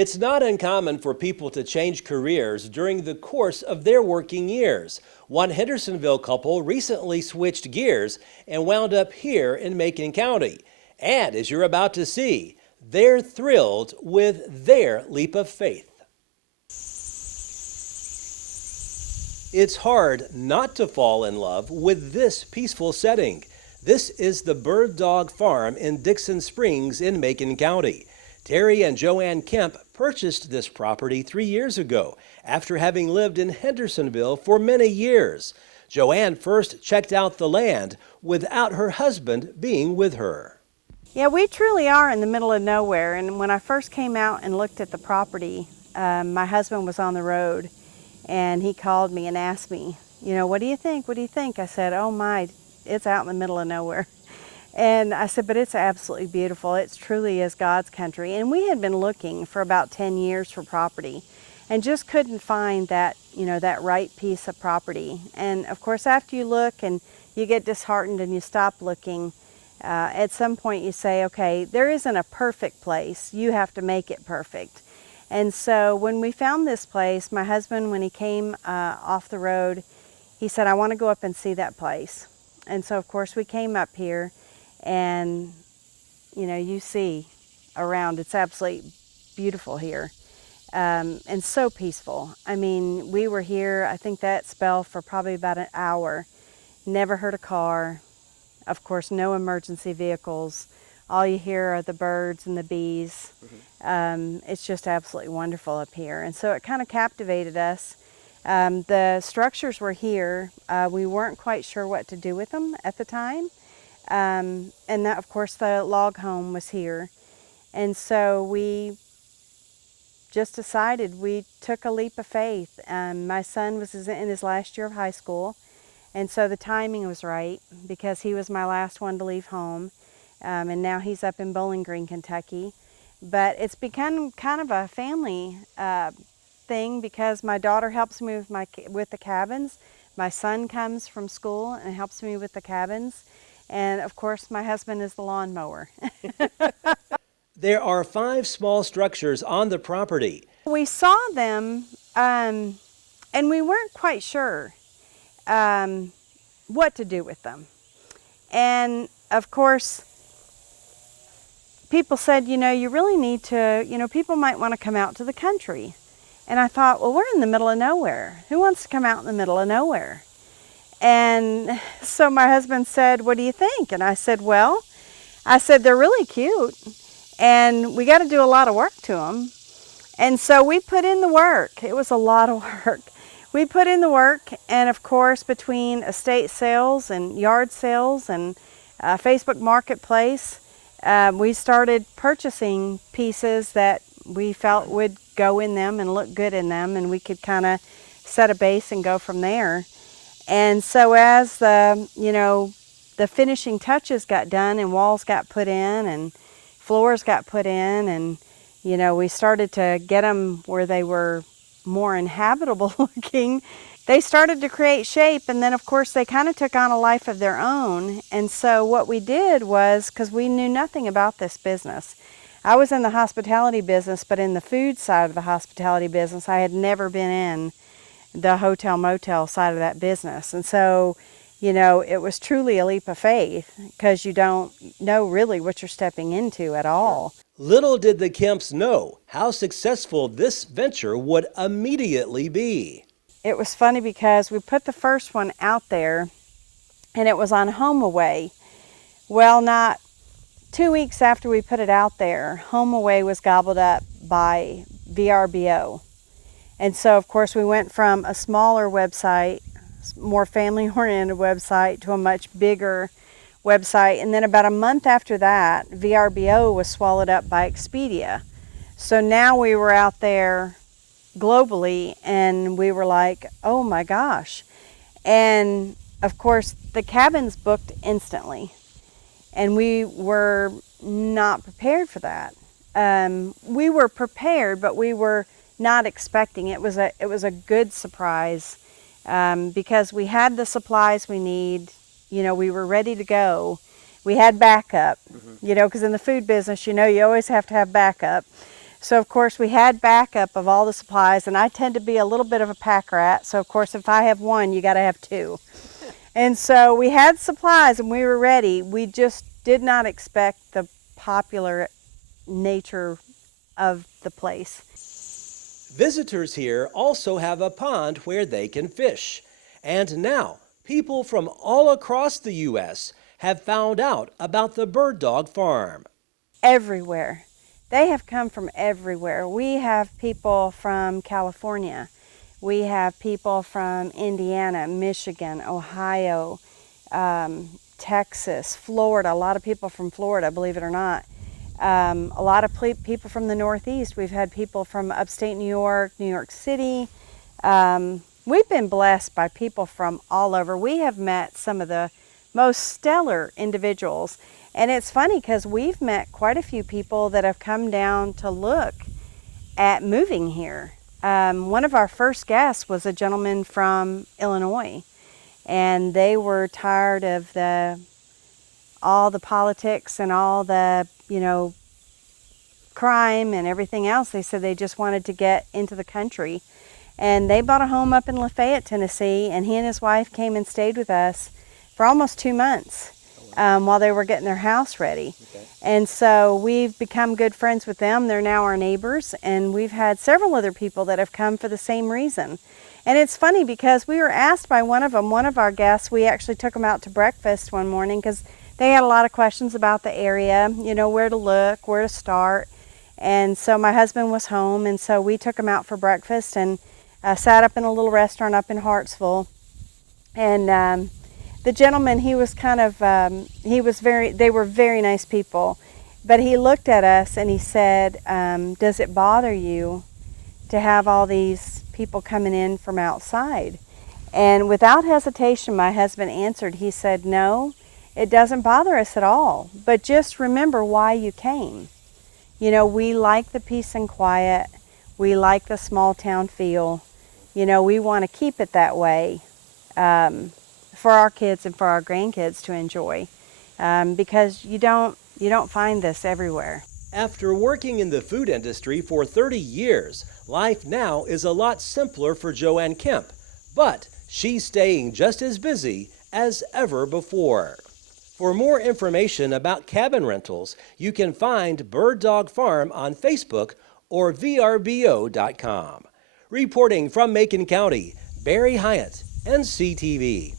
It's not uncommon for people to change careers during the course of their working years. One Hendersonville couple recently switched gears and wound up here in Macon County. And as you're about to see, they're thrilled with their leap of faith. It's hard not to fall in love with this peaceful setting. This is the Bird Dog Farm in Dixon Springs in Macon County. Terry and Joanne Kemp purchased this property 3 years ago after having lived in Hendersonville for many years. Joanne first checked out the land without her husband being with her. Yeah, we truly are in the middle of nowhere, and when I first came out and looked at the property, my husband was on the road and he called me and asked me, you know, what do you think? What do you think? I said, oh my, it's out in the middle of nowhere. And I said, but it's absolutely beautiful. It truly is God's country. And we had been looking for about 10 years for property and just couldn't find that, you know, that right piece of property. And of course, after you look and you get disheartened and you stop looking, at some point you say, okay, there isn't a perfect place. You have to make it perfect. And so when we found this place, my husband, when he came off the road, he said, I want to go up and see that place. And so of course we came up here. And, you know, you see around, it's absolutely beautiful here, and so peaceful. I mean, we were here, I think that spell for probably about an hour. Never heard a car. Of course, no emergency vehicles. All you hear are the birds and the bees. It's just absolutely wonderful up here. And so it kind of captivated us. The structures were here. We weren't quite sure what to do with them at the time. And that, of course, the log home was here. And so we just decided, we took a leap of faith. My son was in his last year of high school, and so the timing was right because he was my last one to leave home. And now he's up in Bowling Green, Kentucky. But it's become kind of a family thing because my daughter helps me with the cabins. My son comes from school and helps me with the cabins. And of course, my husband is the lawnmower. There are 5 small structures on the property. We saw them and we weren't quite sure what to do with them. And of course, people said, you know, you really need to, you know, people might want to come out to the country. And I thought, well, we're in the middle of nowhere. Who wants to come out in the middle of nowhere? And so my husband said, what do you think? And I said, well, they're really cute and we got to do a lot of work to them. And so we put in the work. It was a lot of work. We put in the work, and of course, between estate sales and yard sales and Facebook Marketplace, we started purchasing pieces that we felt would go in them and look good in them, and we could kind of set a base and go from there. And so as the, you know, the finishing touches got done and walls got put in and floors got put in and, you know, we started to get them where they were more inhabitable looking, they started to create shape. And then of course they kind of took on a life of their own. And so what we did was, because we knew nothing about this business, I was in the hospitality business, but in the food side of the hospitality business, I had never been in the hotel motel side of that business. And so, you know, it was truly a leap of faith because you don't know really what you're stepping into at all. Little did the Kemps know how successful this venture would immediately be. It was funny because we put the first one out there and it was on HomeAway. Well, not 2 weeks after we put it out there, HomeAway was gobbled up by VRBO. And so, of course, we went from a smaller website, more family-oriented website, to a much bigger website. And then about a month after that, VRBO was swallowed up by Expedia. So now we were out there globally, and we were like, oh my gosh. And, of course, the cabins booked instantly. And we were not prepared for that. We were prepared, but we were not expecting. It was a good surprise because we had the supplies we need. You know, we were ready to go. We had backup, you know, because in the food business, you know, you always have to have backup. So of course we had backup of all the supplies, and I tend to be a little bit of a pack rat. So of course if I have one, you got to have two. And so we had supplies and we were ready. We just did not expect the popular nature of the place. Visitors here also have a pond where they can fish. And now, people from all across the U.S. have found out about the Bird Dog Farm. Everywhere. They have come from everywhere. We have people from California. We have people from Indiana, Michigan, Ohio, Texas, Florida. A lot of people from Florida, believe it or not. A lot of people from the Northeast. We've had people from upstate New York, New York City. We've been blessed by people from all over. We have met some of the most stellar individuals. And it's funny because we've met quite a few people that have come down to look at moving here. One of our first guests was a gentleman from Illinois, and they were tired of all the politics and all the, crime and everything else. They said they just wanted to get into the country. And they bought a home up in Lafayette, Tennessee, and he and his wife came and stayed with us for almost 2 months while they were getting their house ready. Okay. And so we've become good friends with them. They're now our neighbors, and we've had several other people that have come for the same reason. And it's funny because we were asked by one of our guests, we actually took them out to breakfast one morning because they had a lot of questions about the area, where to look, where to start. And so my husband was home, and so we took them out for breakfast and sat up in a little restaurant up in Hartsville. And the gentleman, he was kind of, they were very nice people. But he looked at us and he said, does it bother you to have all these people coming in from outside? And without hesitation, my husband answered. He said, no, it doesn't bother us at all. But just remember why you came. We like the peace and quiet. We like the small town feel. We want to keep it that way for our kids and for our grandkids to enjoy, because you don't find this everywhere. After working in the food industry for 30 years, life now is a lot simpler for Joanne Kemp, but she's staying just as busy as ever before. For more information about cabin rentals, you can find Bird Dog Farm on Facebook or vrbo.com. Reporting from Macon County, Barry Hyatt, NCTV.